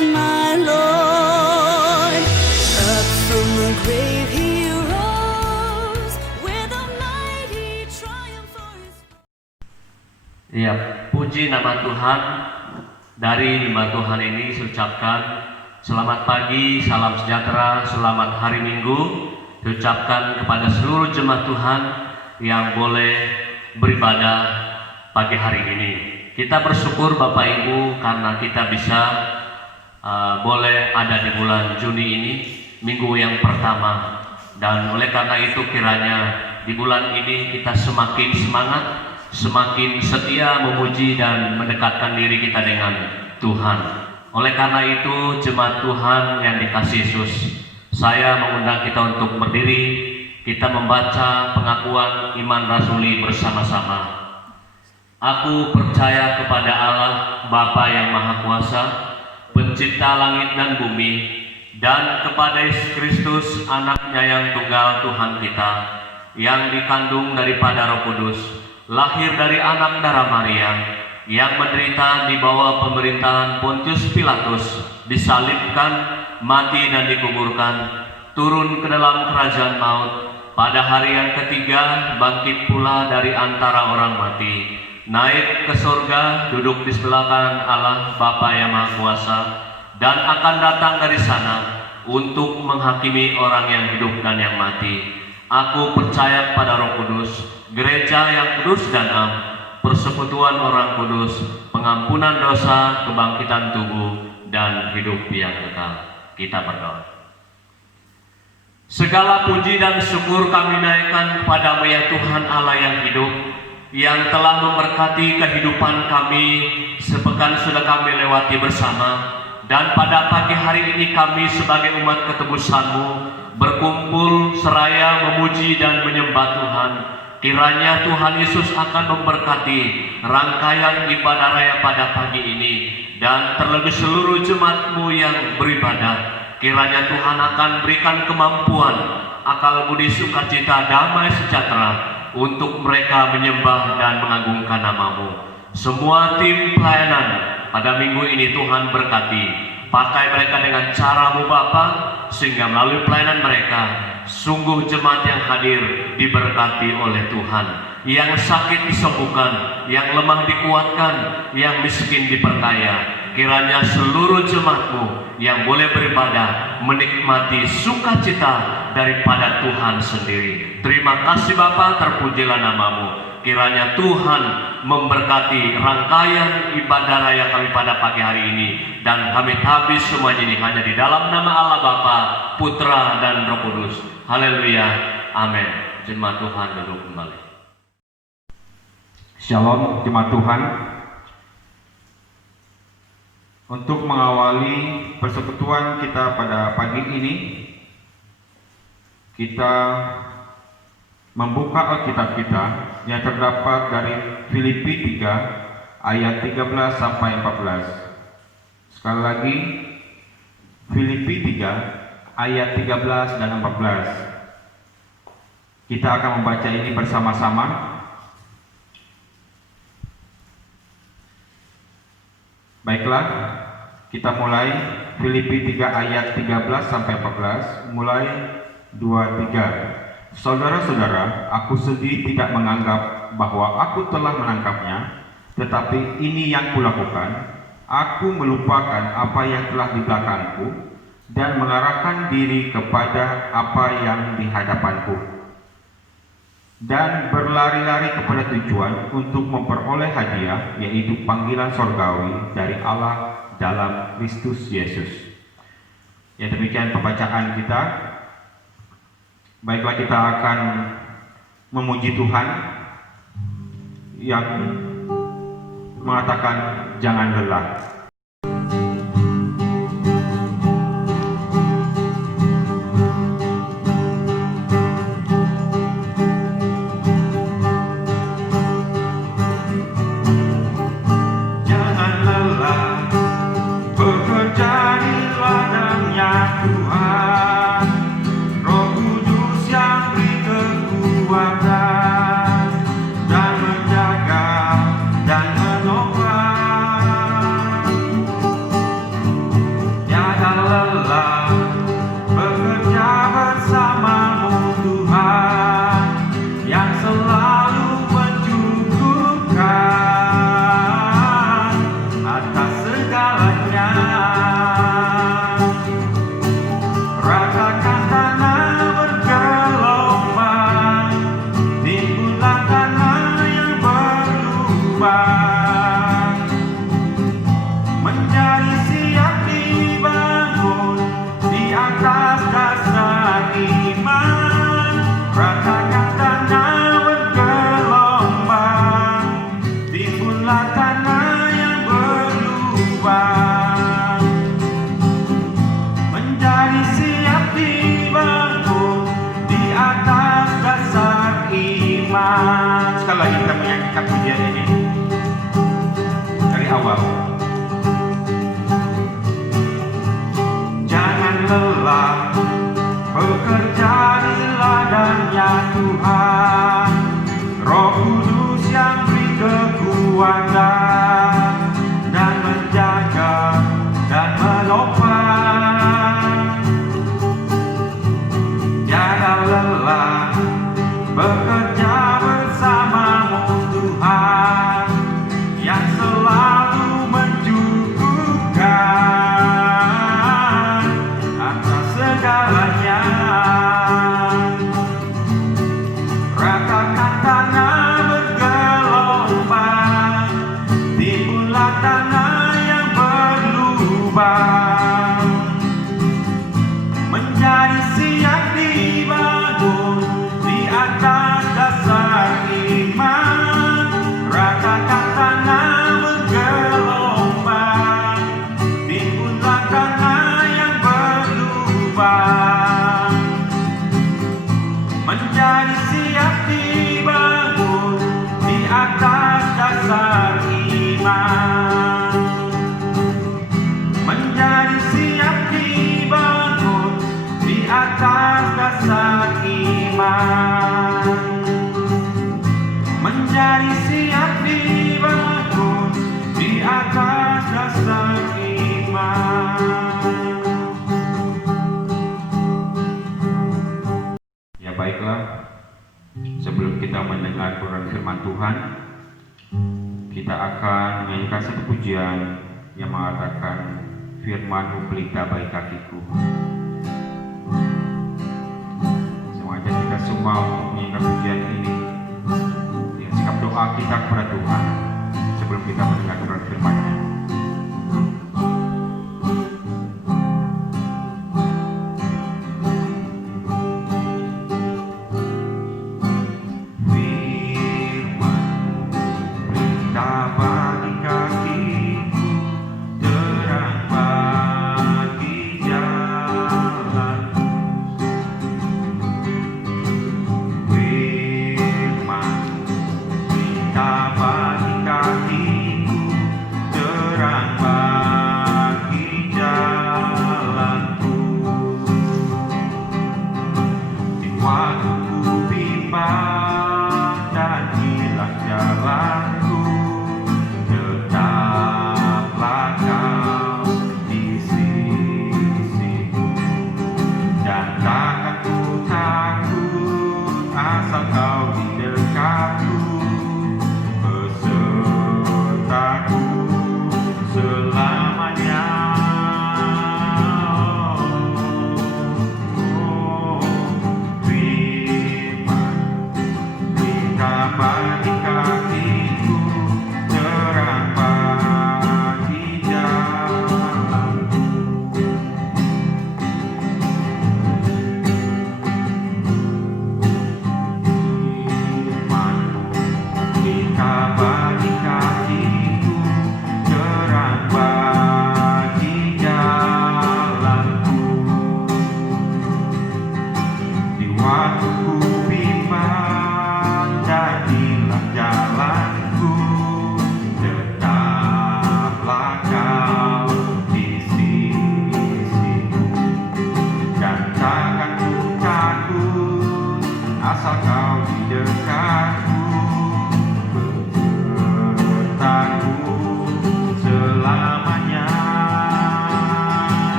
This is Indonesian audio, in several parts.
Jesus, my Lord. Up from the grave he rose with a mighty triumph for his... Ya, puji nama Tuhan. Dari hamba Tuhan ini saya ucapkan selamat pagi, salam sejahtera, selamat hari Minggu. Saya ucapkan kepada seluruh jemaat Tuhan yang boleh beribadah pagi hari ini. Kita bersyukur Bapak Ibu karena kita bisa boleh ada di bulan Juni ini, minggu yang pertama. Dan oleh karena itu kiranya di bulan ini kita semakin semangat, semakin setia memuji dan mendekatkan diri kita dengan Tuhan. Oleh karena itu jemaat Tuhan yang dikasihi Yesus, saya mengundang kita untuk berdiri, kita membaca pengakuan iman rasuli bersama-sama. Aku percaya kepada Allah Bapa yang Maha Kuasa, pencipta langit dan bumi, dan kepada Yesus Kristus anaknya yang tunggal Tuhan kita, yang dikandung daripada Roh Kudus, lahir dari anak darah Maria, yang menderita di bawah pemerintahan Pontius Pilatus, disalibkan, mati dan dikuburkan, turun ke dalam kerajaan maut, pada hari yang ketiga bangkit pula dari antara orang mati, naik ke surga, duduk di sebelah kanan Allah Bapa yang Maha Kuasa, dan akan datang dari sana untuk menghakimi orang yang hidup dan yang mati. Aku percaya pada Roh Kudus, gereja yang kudus dan am, persekutuan orang kudus, pengampunan dosa, kebangkitan tubuh, dan hidup yang kekal. Kita berdoa. Segala puji dan syukur kami naikkan kepada-Mu ya Tuhan Allah yang hidup, yang telah memberkati kehidupan kami sepekan sudah kami lewati bersama, dan pada pagi hari ini kami sebagai umat ketebus-Mu berkumpul seraya memuji dan menyembah Tuhan. Kiranya Tuhan Yesus akan memberkati rangkaian ibadah raya pada pagi ini, dan terlebih seluruh jemaat-Mu yang beribadah. Kiranya Tuhan akan berikan kemampuan, akal budi sukacita, damai sejahtera untuk mereka menyembah dan mengagungkan nama-Mu. Semua tim pelayanan pada minggu ini Tuhan berkati, pakai mereka dengan cara-Mu Bapa, sehingga melalui pelayanan mereka sungguh jemaat yang hadir diberkati oleh Tuhan, yang sakit disembuhkan, yang lemah dikuatkan, yang miskin diperkaya. Kiranya seluruh jemaat-Mu yang boleh beribadah menikmati sukacita daripada Tuhan sendiri. Terima kasih Bapa, terpujilah nama-Mu. Kiranya Tuhan memberkati rangkaian ibadah raya kami pada pagi hari ini, dan kami habis semuanya ini hanya di dalam nama Allah Bapa, Putra dan Roh Kudus. Haleluya, amin. Jemaat Tuhan duduk kembali. Shalom jemaat Tuhan. Untuk mengawali persekutuan kita pada pagi ini, kita membuka Alkitab kita yang terdapat dari Filipi 3 ayat 13 sampai 14. Sekali lagi, Filipi 3 ayat 13 dan 14. Kita akan membaca ini bersama-sama. Baiklah, kita mulai Filipi 3 ayat 13 sampai 14, mulai 23. Saudara-saudara, aku sendiri tidak menganggap bahwa aku telah menangkapnya, tetapi ini yang kulakukan, aku melupakan apa yang telah di belakangku dan mengarahkan diri kepada apa yang di hadapanku, dan berlari-lari kepada tujuan untuk memperoleh hadiah, yaitu panggilan sorgawi dari Allah dalam Kristus Yesus. Ya, demikian pembacaan kita. Baiklah, kita akan memuji Tuhan yang mengatakan jangan lelah. Dan menjaga dan menopang berlubang, menjadi siap dibangun di atas dasar iman. Sekali lagi kita menyanyikan pujian ini dari awal. Jangan lelah bekerja di ladangnya Tuhan, Roh Kudus yang beri kekuatan dan menjaga dan menopang. Jangan lelah bekerja bersamamu Tuhan yang selalu mencukupkan atas segalanya. Ratakan tanah bergelombang, timbullah tanah yang berlubang, menjadi siap dibangun di atas dasar iman. Ratakan tanah bergelombang, timbullah tanah yang berlubang, menjadi siap dibangun di atas dasar iman, menjadi siap dibangun di atas dasar iman, menjadi siap dibangun di atas dasar iman. Ya baiklah, sebelum kita mendengar Quran firman Tuhan, kita akan menyanyikan satu pujian yang mengatakan firman-Mu pelita bagi kakiku. Semuanya kita semua untuk menyanyikan pujian ini dengan sikap doa kita kepada Tuhan sebelum kita mendengar Quran firman-Nya.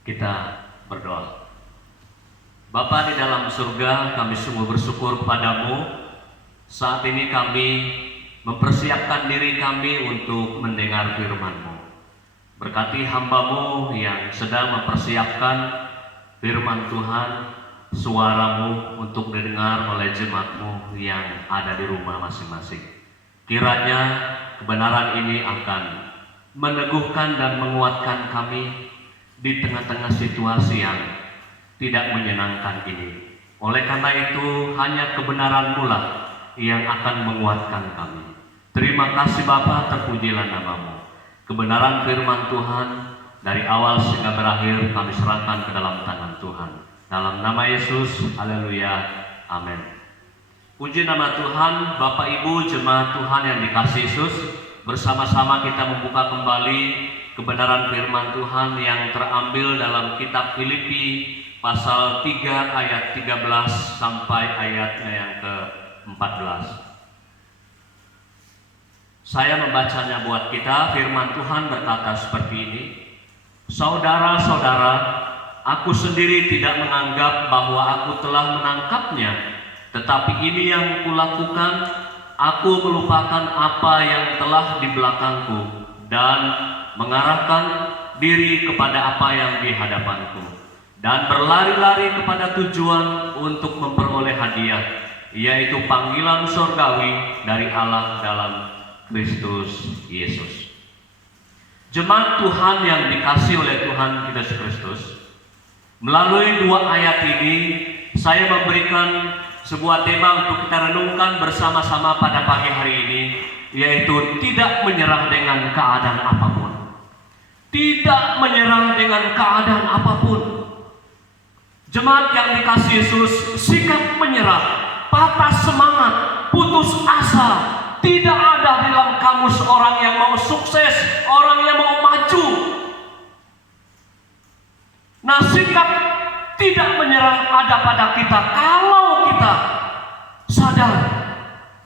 Kita berdoa. Bapa di dalam surga, kami sungguh bersyukur kepadamu. Saat ini kami mempersiapkan diri kami untuk mendengar firman-Mu. Berkati hamba-Mu yang sedang mempersiapkan firman Tuhan, suara-Mu untuk didengar oleh jemaat-Mu yang ada di rumah masing-masing. Kiranya kebenaran ini akan meneguhkan dan menguatkan kami di tengah-tengah situasi yang tidak menyenangkan ini. Oleh karena itu, hanya kebenaran-Mu lah yang akan menguatkan kami. Terima kasih Bapa, terpujilah nama-Mu. Kebenaran firman Tuhan dari awal sehingga berakhir kami serahkan ke dalam tangan Tuhan. Dalam nama Yesus, haleluya, amin. Puji nama Tuhan, Bapak Ibu jemaat Tuhan yang dikasihi Yesus. Bersama-sama kita membuka kembali kebenaran firman Tuhan yang terambil dalam kitab Filipi pasal 3 ayat 13 sampai ayatnya yang ke-14. Saya membacanya buat kita. Firman Tuhan berkata seperti ini. Saudara-saudara, aku sendiri tidak menganggap bahwa aku telah menangkapnya, tetapi ini yang kulakukan, aku melupakan apa yang telah di belakangku dan mengarahkan diri kepada apa yang di hadapanku, dan berlari-lari kepada tujuan untuk memperoleh hadiah, yaitu panggilan surgawi dari Allah dalam Kristus Yesus. Jemaat Tuhan yang dikasihi oleh Tuhan kita Yesus Kristus, melalui dua ayat ini saya memberikan sebuah tema untuk kita renungkan bersama-sama pada pagi hari ini, yaitu tidak menyerah dengan keadaan apapun. Tidak menyerah dengan keadaan apapun. Jemaat yang dikasihi Yesus, sikap menyerah, patah semangat, putus asa tidak ada dalam kamus orang yang mau sukses, orang yang mau maju. Nah, sikap tidak menyerah ada pada kita kalau kita sadar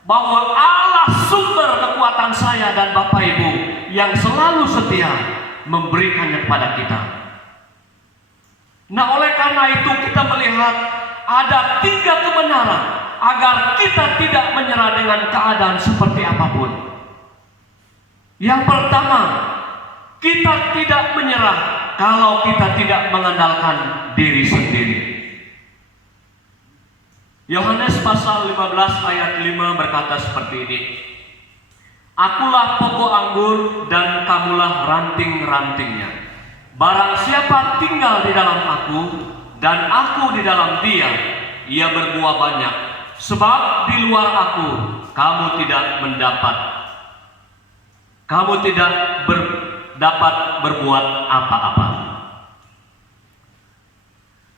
bahwa Allah sumber kekuatan saya dan Bapak Ibu yang selalu setia memberikannya kepada kita. Nah, oleh karena itu kita melihat ada 3 kebenaran agar kita tidak menyerah dengan keadaan seperti apapun. Yang pertama, kita tidak menyerah kalau kita tidak mengandalkan diri sendiri. Yohanes pasal 15 ayat 5 berkata seperti ini. Akulah pokok anggur dan kamulah ranting-rantingnya. Barang siapa tinggal di dalam aku dan aku di dalam dia, ia berbuah banyak. Sebab di luar aku kamu tidak dapat berbuat apa-apa.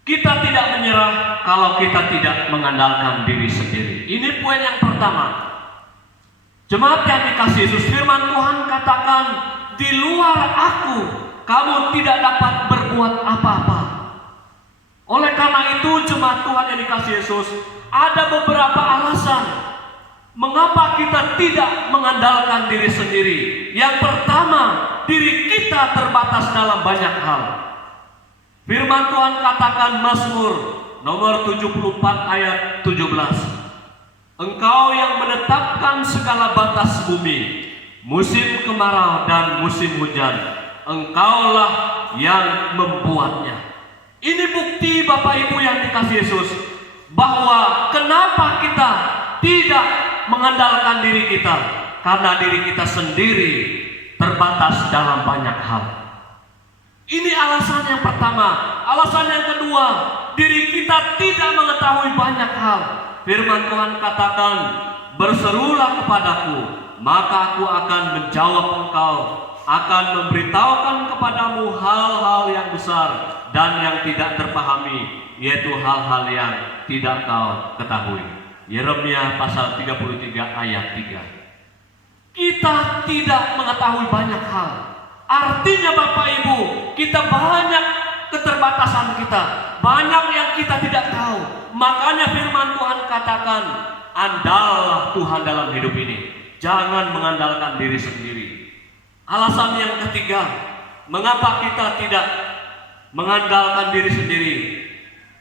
Kita tidak menyerah kalau kita tidak mengandalkan diri sendiri. Ini poin yang pertama. Jemaat yang dikasihi Yesus, firman Tuhan katakan, di luar aku kamu tidak dapat berbuat apa-apa. Oleh karena itu jemaat Tuhan yang dikasihi Yesus, ada beberapa alasan mengapa kita tidak mengandalkan diri sendiri. Yang pertama, diri kita terbatas dalam banyak hal. Firman Tuhan katakan Mazmur nomor 74 ayat 17. Engkau yang menetapkan segala batas bumi, musim kemarau dan musim hujan, Engkaulah yang membuatnya. Ini bukti Bapak Ibu yang dikasihi Yesus, bahwa kenapa kita tidak mengandalkan diri kita, karena diri kita sendiri terbatas dalam banyak hal. Ini alasan yang pertama. Alasan yang kedua, diri kita tidak mengetahui banyak hal. Firman Tuhan katakan, berserulah kepadaku, maka aku akan menjawab engkau, akan memberitahukan kepadamu hal-hal yang besar dan yang tidak terpahami, yaitu hal-hal yang tidak kau ketahui. Yeremia pasal 33 ayat 3. Kita tidak mengetahui banyak hal. Artinya Bapak Ibu, kita banyak keterbatasan kita, banyak yang kita tidak tahu. Makanya firman Tuhan katakan, andallah Tuhan dalam hidup ini, jangan mengandalkan diri sendiri. Alasan yang ketiga, mengapa kita tidak mengandalkan diri sendiri?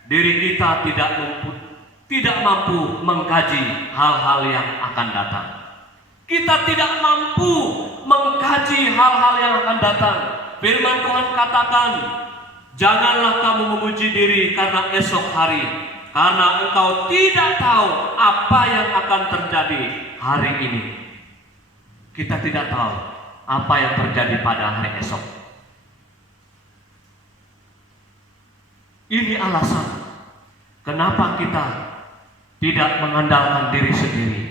Diri kita tidak mampu mengkaji hal-hal yang akan datang. Kita tidak mampu mengkaji hal-hal yang akan datang. Firman Tuhan katakan, janganlah kamu memuji diri karena esok hari, karena engkau tidak tahu apa yang akan terjadi hari ini. Kita tidak tahu apa yang terjadi pada hari esok. Ini alasan kenapa kita tidak mengandalkan diri sendiri.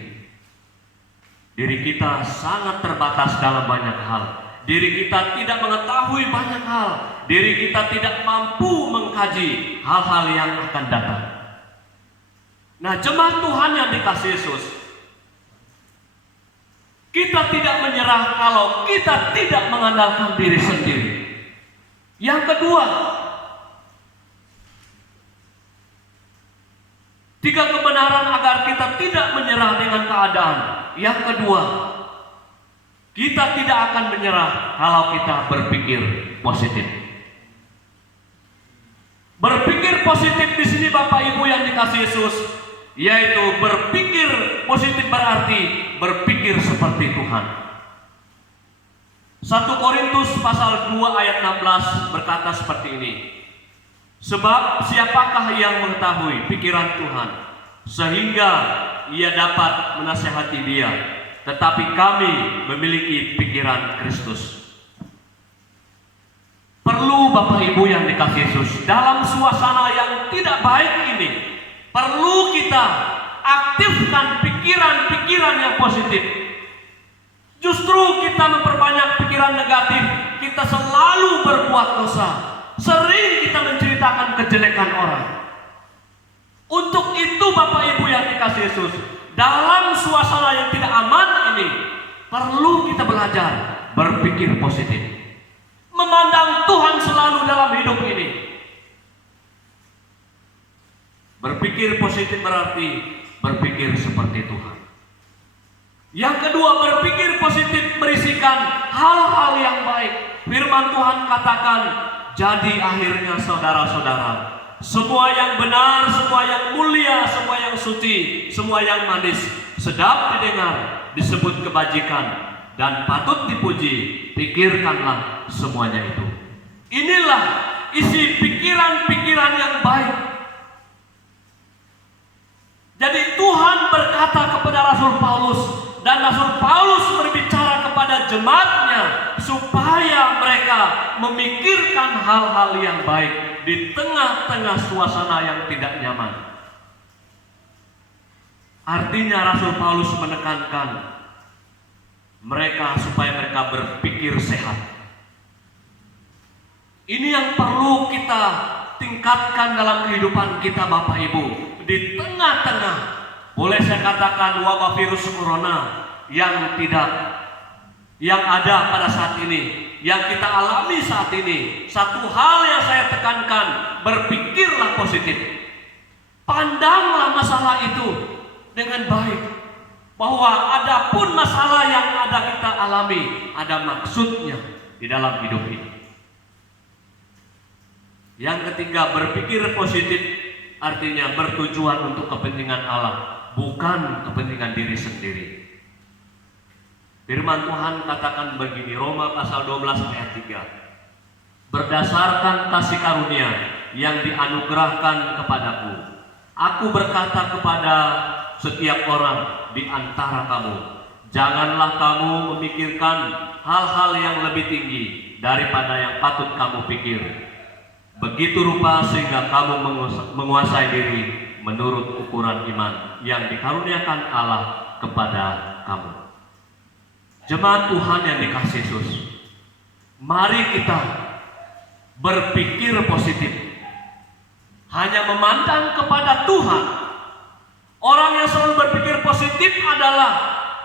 Diri kita sangat terbatas dalam banyak hal. Diri kita tidak mengetahui banyak hal. Diri kita tidak mampu mengkaji hal-hal yang akan datang. Nah, jemaat Tuhan yang dikasihi Yesus, kita tidak menyerah kalau kita tidak mengandalkan diri sendiri. Yang kedua, 3 kebenaran agar kita tidak menyerah dengan keadaan. Yang kedua, kita tidak akan menyerah kalau kita berpikir positif. Berpikir positif di sini Bapak Ibu yang dikasihi Yesus, yaitu berpikir positif berarti berpikir seperti Tuhan. 1 Korintus pasal 2 ayat 16 berkata seperti ini. Sebab siapakah yang mengetahui pikiran Tuhan sehingga ia dapat menasehati dia, tetapi kami memiliki pikiran Kristus. Perlu Bapak Ibu yang dikasihi Yesus, dalam suasana yang tidak baik ini, perlu kita aktifkan pikiran-pikiran yang positif. Justru kita memperbanyak pikiran negatif, kita selalu berbuat dosa. Sering kita menceritakan kejelekan orang. Untuk itu Bapak Ibu yang dikasihi Yesus, dalam suasana yang tidak aman ini, perlu kita belajar berpikir positif. Memandang Tuhan selalu dalam hidup ini. Berpikir positif berarti berpikir seperti Tuhan. Yang kedua, berpikir positif berisikan hal-hal yang baik. Firman Tuhan katakan, jadi akhirnya saudara-saudara, semua yang benar, semua yang mulia, semua yang suci, semua yang manis, sedap didengar, disebut kebajikan, dan patut dipuji, pikirkanlah semuanya itu. Inilah isi pikiran-pikiran yang baik. Jadi Tuhan berkata kepada Rasul Paulus, dan Rasul Paulus berbicara kepada jemaatnya supaya mereka memikirkan hal-hal yang baik di tengah-tengah suasana yang tidak nyaman. Artinya Rasul Paulus menekankan mereka supaya mereka berpikir sehat. Ini yang perlu kita tingkatkan dalam kehidupan kita Bapak Ibu. Di tengah-tengah, boleh saya katakan, wabah virus corona yang ada pada saat ini, yang kita alami saat ini, satu hal yang saya tekankan, berpikirlah positif. Pandanglah masalah itu dengan baik, bahwa adapun masalah yang ada kita alami, ada maksudnya di dalam hidup ini. Yang ketiga, berpikir positif artinya bertujuan untuk kepentingan Allah, bukan kepentingan diri sendiri. Firman Tuhan katakan begini, Roma pasal 12 ayat 3. Berdasarkan kasih karunia yang dianugerahkan kepadaku, aku berkata kepada setiap orang di antara kamu, janganlah kamu memikirkan hal-hal yang lebih tinggi daripada yang patut kamu pikir. Begitu rupa sehingga kamu menguasai diri menurut ukuran iman yang dikaruniakan Allah kepada kamu. Jemaat Tuhan yang dikasihi Yesus, mari kita berpikir positif. Hanya memandang kepada Tuhan. Orang yang selalu berpikir positif adalah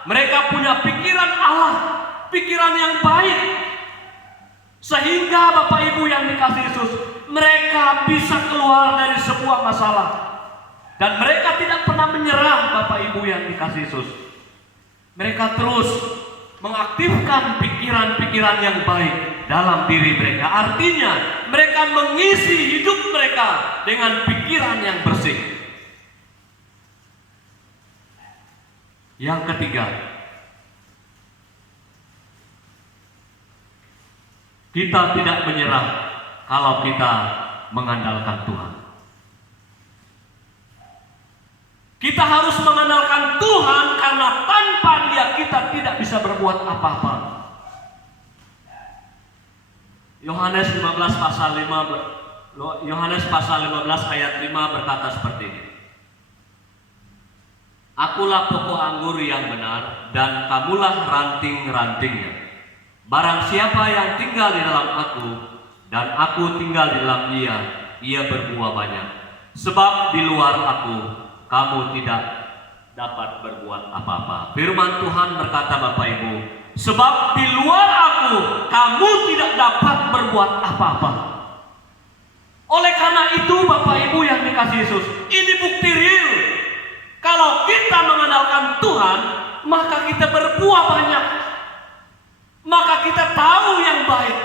mereka punya pikiran Allah, pikiran yang baik. Sehingga Bapak Ibu yang dikasihi Yesus, mereka bisa keluar dari sebuah masalah. Dan mereka tidak pernah menyerah Bapak Ibu yang dikasihi Yesus. Mereka terus mengaktifkan pikiran-pikiran yang baik dalam diri mereka. Artinya mereka mengisi hidup mereka dengan pikiran yang bersih. Yang ketiga, Kita tidak menyerah kalau kita mengandalkan Tuhan. Kita harus mengandalkan Tuhan karena tanpa Dia kita tidak bisa berbuat apa-apa. Yohanes 15 ayat 5 berkata seperti ini. Akulah pokok anggur yang benar dan kamulah ranting-rantingnya. Barang siapa yang tinggal di dalam aku dan aku tinggal di dalam dia, ia berbuah banyak. Sebab di luar aku kamu tidak dapat berbuat apa-apa. Firman Tuhan berkata Bapak Ibu, sebab di luar aku kamu tidak dapat berbuat apa-apa. Oleh karena itu Bapak Ibu yang dikasihi Yesus, ini bukti real. Kalau kita mengandalkan Tuhan, maka kita berbuah banyak. Maka kita tahu yang baik.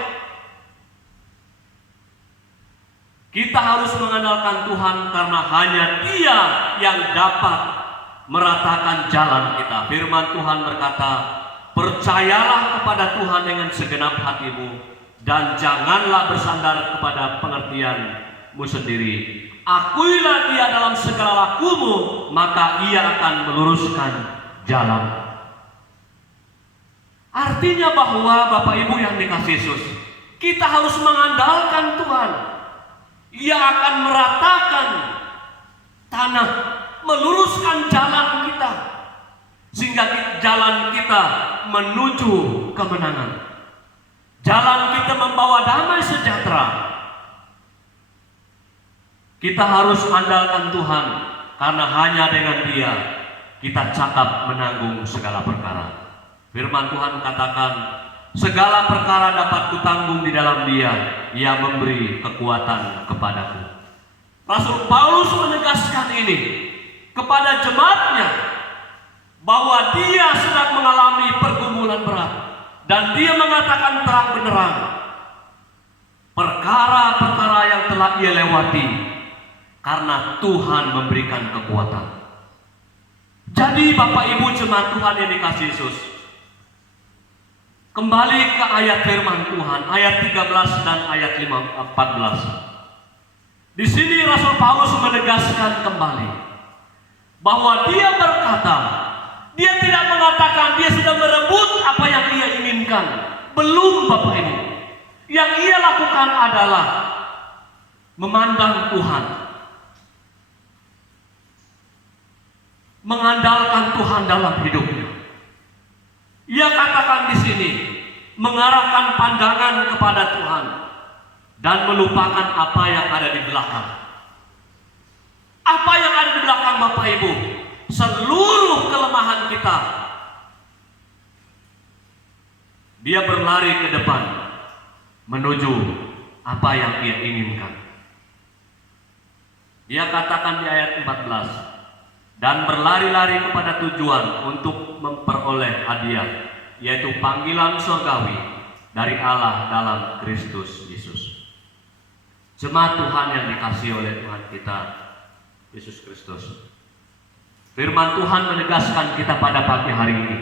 Kita harus mengandalkan Tuhan karena hanya Dia yang dapat meratakan jalan kita. Firman Tuhan berkata, percayalah kepada Tuhan dengan segenap hatimu dan janganlah bersandar kepada pengertianmu sendiri. Akuilah Dia dalam segala lakumu, maka Ia akan meluruskan jalan. Artinya bahwa Bapak Ibu yang dikasihi Yesus, kita harus mengandalkan Tuhan. Ia akan meratakan tanah, meluruskan jalan kita, sehingga jalan kita menuju kemenangan. Jalan kita membawa damai sejahtera. Kita harus andalkan Tuhan, karena hanya dengan Dia kita cakap menanggung segala perkara. Firman Tuhan katakan, segala perkara dapat kutanggung di dalam Dia, Ia memberi kekuatan kepadaku. Rasul Paulus menegaskan ini kepada jemaatnya, bahwa dia sedang mengalami pergumulan berat, dan dia mengatakan terang benderang perkara-perkara yang telah ia lewati karena Tuhan memberikan kekuatan. Jadi Bapak Ibu jemaat Tuhan yang dikasihi Yesus, kembali ke ayat firman Tuhan, ayat 13 dan ayat 14. Di sini Rasul Paulus menegaskan kembali bahwa dia berkata, dia tidak mengatakan dia sudah merebut apa yang ia inginkan. Belum Bapak Ibu. Yang ia lakukan adalah memandang Tuhan, mengandalkan Tuhan dalam hidupnya. Ia katakan di sini, mengarahkan pandangan kepada Tuhan dan melupakan apa yang ada di belakang. Apa yang ada di belakang Bapak Ibu? Seluruh kelemahan kita. Dia berlari ke depan menuju apa yang ia inginkan. Dia katakan di ayat 14, dan berlari-lari kepada tujuan untuk memperoleh hadiah, yaitu panggilan surgawi dari Allah dalam Kristus Yesus. Jemaat Tuhan yang dikasihi oleh Tuhan kita Yesus Kristus, firman Tuhan menegaskan kita pada pagi hari ini,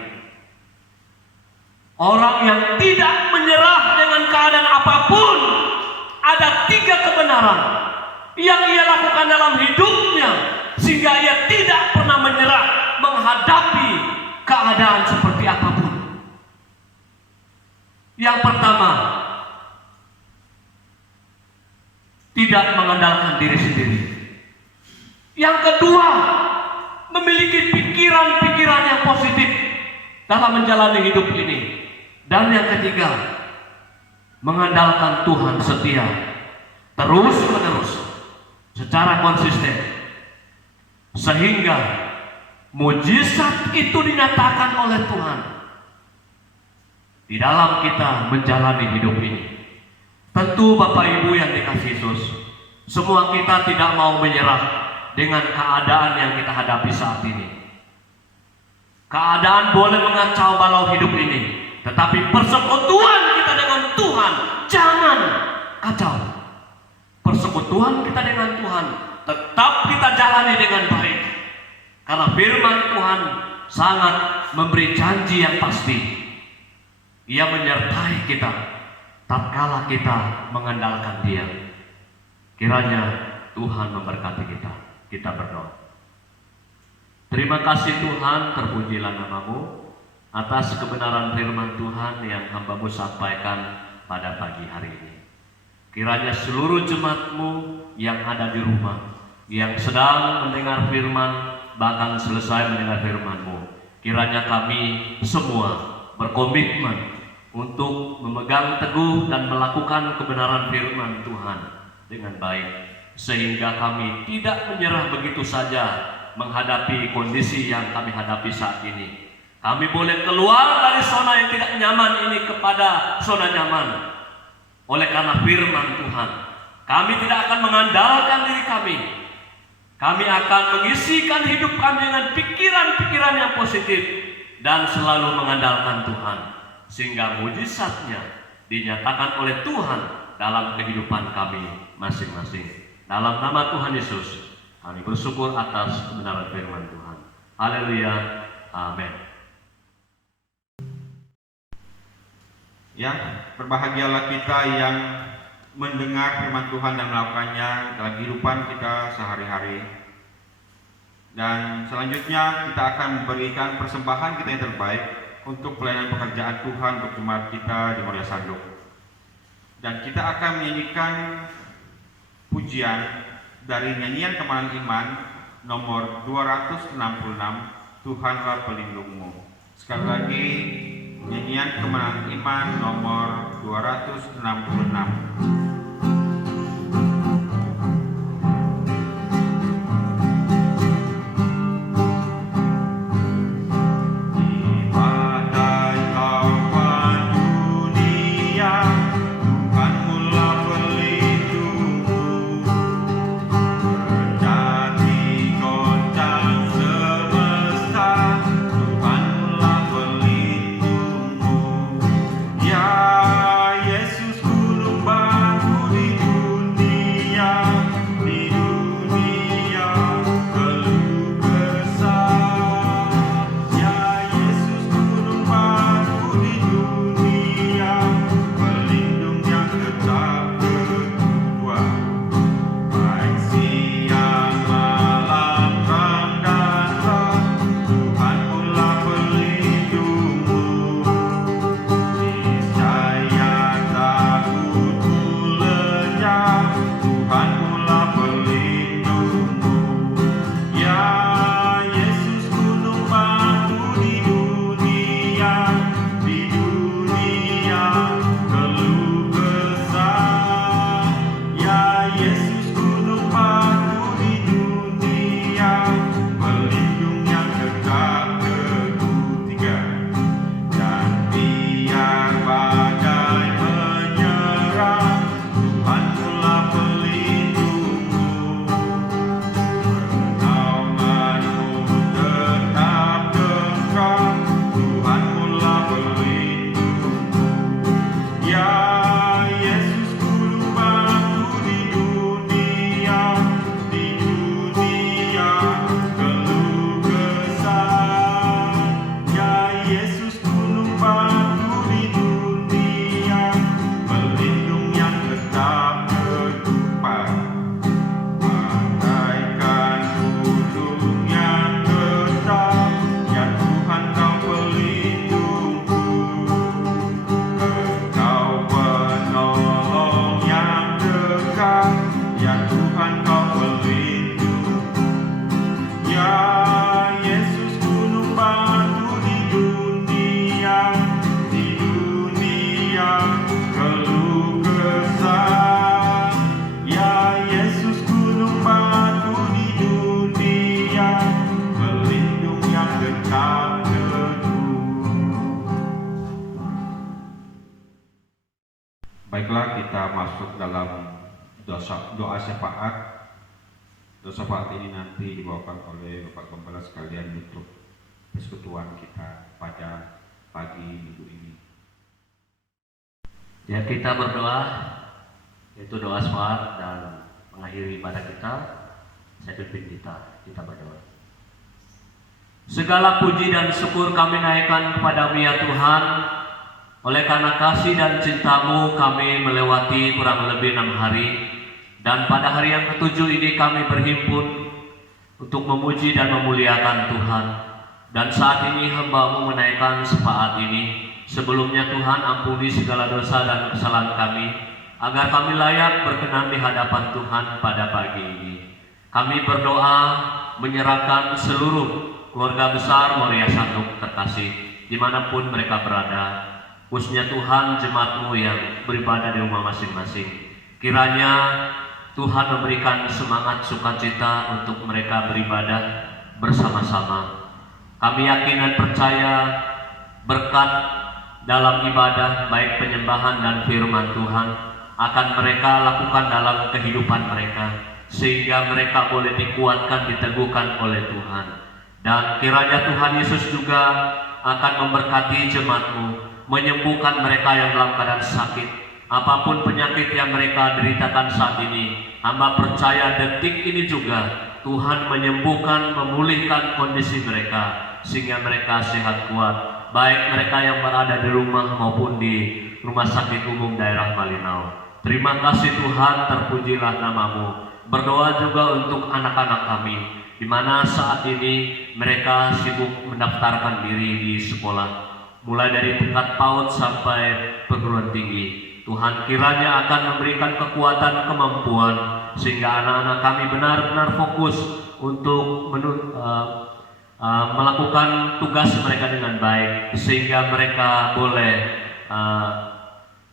orang yang tidak menyerah dengan keadaan apapun, ada 3 kebenaran yang ia lakukan dalam hidupnya, sehingga ia tidak pernah menyerah menghadapi keadaan seperti apapun. Yang pertama, tidak mengandalkan diri sendiri. Yang kedua, memiliki pikiran-pikiran yang positif dalam menjalani hidup ini. Dan yang ketiga, mengandalkan Tuhan setia terus-menerus secara konsisten, sehingga mujizat itu dinyatakan oleh Tuhan di dalam kita menjalani hidup ini. Tentu Bapak Ibu yang dikasihi Yesus, semua kita tidak mau menyerah dengan keadaan yang kita hadapi saat ini. Keadaan boleh mengacau balau hidup ini, tetapi persekutuan kita dengan Tuhan jangan kacau. Persekutuan kita dengan Tuhan tetap kita jalani dengan baik, karena firman Tuhan sangat memberi janji yang pasti. Ia menyertai kita tatkala kita mengandalkan Dia. Kiranya Tuhan memberkati kita. Kita berdoa. Terima kasih Tuhan, terpujilah nama-Mu atas kebenaran firman Tuhan yang hamba-Mu sampaikan pada pagi hari ini. Kiranya seluruh jemaat-Mu yang ada di rumah, yang sedang mendengar firman, bahkan selesai mendengar firman-Mu, kiranya kami semua berkomitmen untuk memegang teguh dan melakukan kebenaran firman Tuhan dengan baik, sehingga kami tidak menyerah begitu saja menghadapi kondisi yang kami hadapi saat ini. Kami boleh keluar dari zona yang tidak nyaman ini kepada zona nyaman oleh karena firman Tuhan. Kami tidak akan mengandalkan diri kami. Kami akan mengisikan hidup kami dengan pikiran-pikiran yang positif dan selalu mengandalkan Tuhan, sehingga mujizatnya dinyatakan oleh Tuhan dalam kehidupan kami masing-masing. Dalam nama Tuhan Yesus kami bersyukur atas kebenaran firman Tuhan. Haleluya. Amin. Ya, berbahagialah kita yang mendengar firman Tuhan dan melakukannya dalam kehidupan kita sehari-hari. Dan selanjutnya kita akan memberikan persembahan kita yang terbaik untuk pelayanan pekerjaan Tuhan untuk jemaat kita di Moria Sanduk. Dan kita akan menyanyikan pujian dari nyanyian Kemenangan Iman nomor 266, Tuhanlah pelindungmu. Sekali lagi, nyanyian Kemenangan Iman nomor 266. Baiklah, kita masuk dalam doa syafaat. Doa syafaat ini nanti dibawakan oleh Bapak Gembala sekalian untuk persekutuan kita pada pagi minggu ini. Ya, kita berdoa, yaitu doa syafaat dan mengakhiri ibadah kita. Saya pimpin kita berdoa. Segala puji dan syukur kami naikkan kepada-Mu ya Tuhan, Oleh karena kasih dan cinta-Mu kami melewati kurang lebih 6 hari, dan pada hari yang ketujuh ini kami berhimpun untuk memuji dan memuliakan Tuhan. Dan saat ini hamba-Mu menaikkan syafaat ini. Sebelumnya Tuhan, ampuni segala dosa dan kesalahan kami, agar kami layak berkenan di hadapan Tuhan pada pagi ini. Kami berdoa menyerahkan seluruh keluarga besar Moria Sanduk terkasih dimanapun mereka berada, khususnya Tuhan jemaat-Mu yang beribadah di rumah masing-masing. Kiranya Tuhan memberikan semangat sukacita untuk mereka beribadah bersama-sama. Kami yakin dan percaya berkat dalam ibadah, baik penyembahan dan firman Tuhan, akan mereka lakukan dalam kehidupan mereka, sehingga mereka boleh dikuatkan, diteguhkan oleh Tuhan. Dan kiranya Tuhan Yesus juga akan memberkati jemaat-Mu, menyembuhkan mereka yang dalam keadaan sakit, apapun penyakit yang mereka deritakan saat ini. Hamba percaya detik ini juga Tuhan menyembuhkan, memulihkan kondisi mereka, sehingga mereka sehat kuat, baik mereka yang berada di rumah maupun di rumah sakit umum daerah Malinau. Terima kasih Tuhan, terpujilah nama-Mu. Berdoa juga untuk anak-anak kami, di mana saat ini mereka sibuk mendaftarkan diri di sekolah, mulai dari tingkat PAUD sampai perguruan tinggi. Tuhan kiranya akan memberikan kekuatan, kemampuan, sehingga anak-anak kami benar-benar fokus untuk melakukan tugas mereka dengan baik, sehingga mereka boleh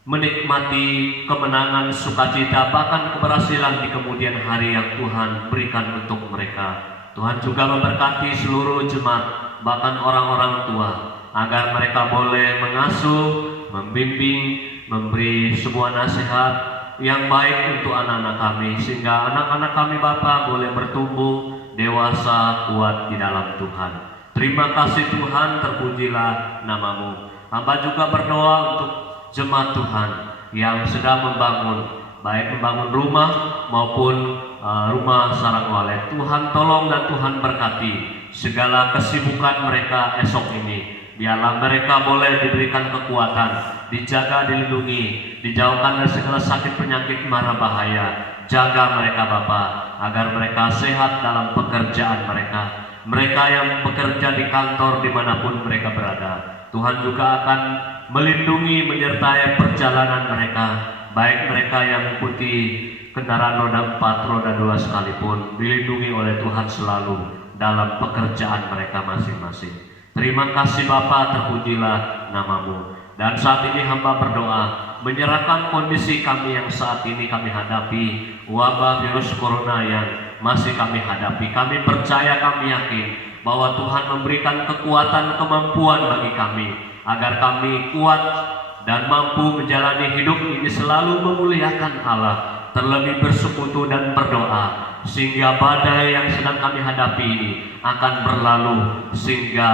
menikmati kemenangan, sukacita, bahkan keberhasilan di kemudian hari yang Tuhan berikan untuk mereka. Tuhan juga memberkati seluruh jemaat, bahkan orang-orang tua, agar mereka boleh mengasuh, membimbing, memberi sebuah nasihat yang baik untuk anak-anak kami, sehingga anak-anak kami Bapa boleh bertumbuh dewasa kuat di dalam Tuhan. Terima kasih Tuhan, terpujilah nama-Mu. Hamba juga berdoa untuk jemaat Tuhan yang sedang membangun, baik membangun rumah maupun rumah sarang walet. Tuhan tolong dan Tuhan berkati segala kesibukan mereka esok ini. Biarlah mereka boleh diberikan kekuatan, dijaga, dilindungi, dijauhkan dari segala sakit penyakit mara bahaya. Jaga mereka Bapa, agar mereka sehat dalam pekerjaan mereka. Mereka yang bekerja di kantor dimanapun mereka berada, Tuhan juga akan melindungi, menyertai perjalanan mereka, baik mereka yang mengikuti kendaraan roda 4, roda 2 sekalipun, dilindungi oleh Tuhan selalu dalam pekerjaan mereka masing-masing. Terima kasih Bapa, terpujilah nama-Mu. Dan saat ini hamba berdoa menyerahkan kondisi kami yang saat ini kami hadapi, wabah virus corona yang masih kami hadapi. Kami percaya, kami yakin bahwa Tuhan memberikan kekuatan, kemampuan bagi kami, agar kami kuat dan mampu menjalani hidup ini selalu memuliakan Allah, terlebih bersekutu dan berdoa, sehingga badai yang sedang kami hadapi ini akan berlalu, sehingga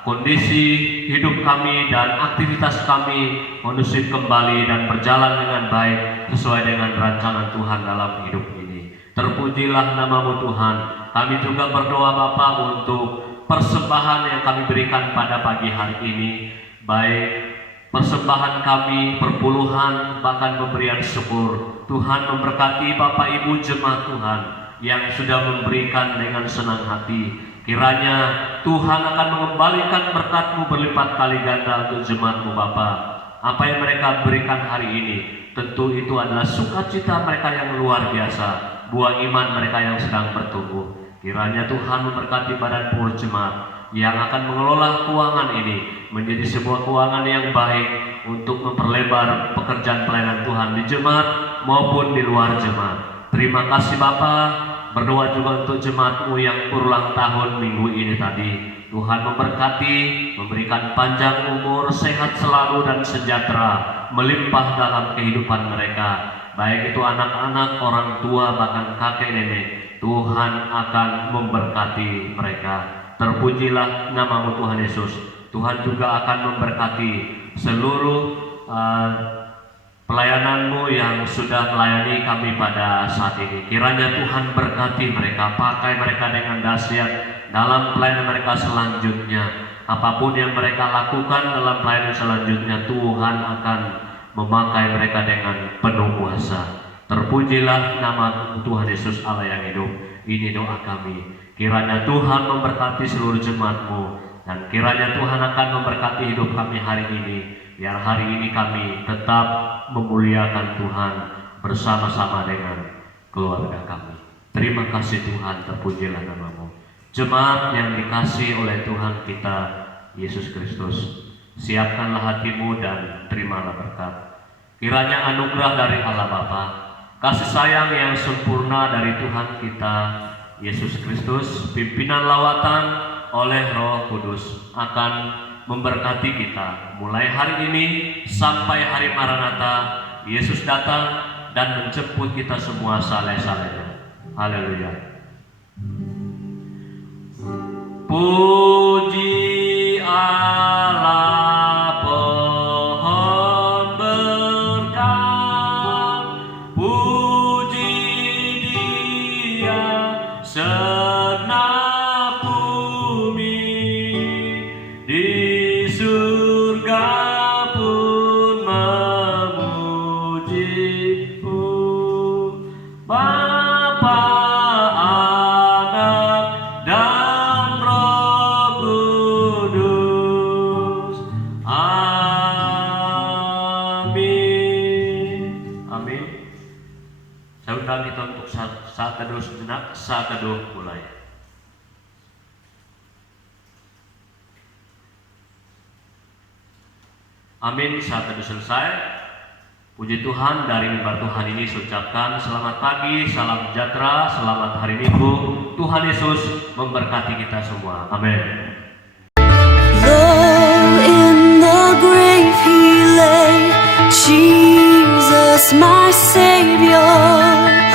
kondisi hidup kami dan aktivitas kami kondusif kembali dan berjalan dengan baik sesuai dengan rancangan Tuhan dalam hidup ini. Terpujilah nama-Mu Tuhan. Kami juga berdoa Bapa untuk persembahan yang kami berikan pada pagi hari ini, baik persembahan kami, perpuluhan, bahkan pemberian syukur. Tuhan memberkati Bapak Ibu jemaat Tuhan yang sudah memberikan dengan senang hati. Kiranya Tuhan akan mengembalikan berkat-Mu berlipat kali ganda untuk jemaat-Mu Bapa. Apa yang mereka berikan hari ini, tentu itu adalah sukacita mereka yang luar biasa, buah iman mereka yang sedang bertumbuh. Kiranya Tuhan memberkati badan pur jemaat yang akan mengelola keuangan ini menjadi sebuah keuangan yang baik untuk memperlebar pekerjaan pelayanan Tuhan di jemaat maupun di luar jemaat. Terima kasih Bapa. Berdoa juga untuk jemaat-Mu yang berulang tahun minggu ini tadi. Tuhan memberkati, memberikan panjang umur, sehat selalu dan sejahtera melimpah dalam kehidupan mereka, baik itu anak-anak, orang tua, bahkan kakek nenek. Tuhan akan memberkati mereka. Terpujilah nama-Mu Tuhan Yesus. Tuhan juga akan memberkati seluruh pelayanan-Mu yang sudah melayani kami pada saat ini. Kiranya Tuhan berkati mereka, pakai mereka dengan dahsyat dalam pelayanan mereka selanjutnya. Apapun yang mereka lakukan dalam pelayanan selanjutnya, Tuhan akan memakai mereka dengan penuh kuasa. Terpujilah nama Tuhan Yesus Allah yang hidup. Ini doa kami. Kiranya Tuhan memberkati seluruh jemaat-Mu, dan kiranya Tuhan akan memberkati hidup kami hari ini. Biar hari ini kami tetap memuliakan Tuhan bersama-sama dengan keluarga kami. Terima kasih Tuhan, terpujilah nama-Mu. Jemaat yang dikasih oleh Tuhan kita Yesus Kristus, siapkanlah hatimu dan terimalah berkat. Kiranya anugerah dari Allah Bapa, kasih sayang yang sempurna dari Tuhan kita Yesus Kristus, pimpinan lawatan oleh Roh Kudus akan memberkati kita mulai hari ini sampai hari Maranatha. Yesus datang dan menjemput kita semua saleh-salehnya. Haleluya. Puji Allah pohon berkat, puji Dia segenap bumi, di surga pun memuji-Mu. Bapa, Anak, dan Roh Kudus. Amin. Amin. Saya undang kita untuk saat teduh sejenak. Saat teduh mulai. Amin. Saat teduh selesai. Puji Tuhan, dari mimbar Tuhan ini saya ucapkan selamat pagi, salam sejahtera, selamat hari Minggu. Tuhan Yesus memberkati kita semua. Amin. Low in the grave he lay, Jesus my Savior.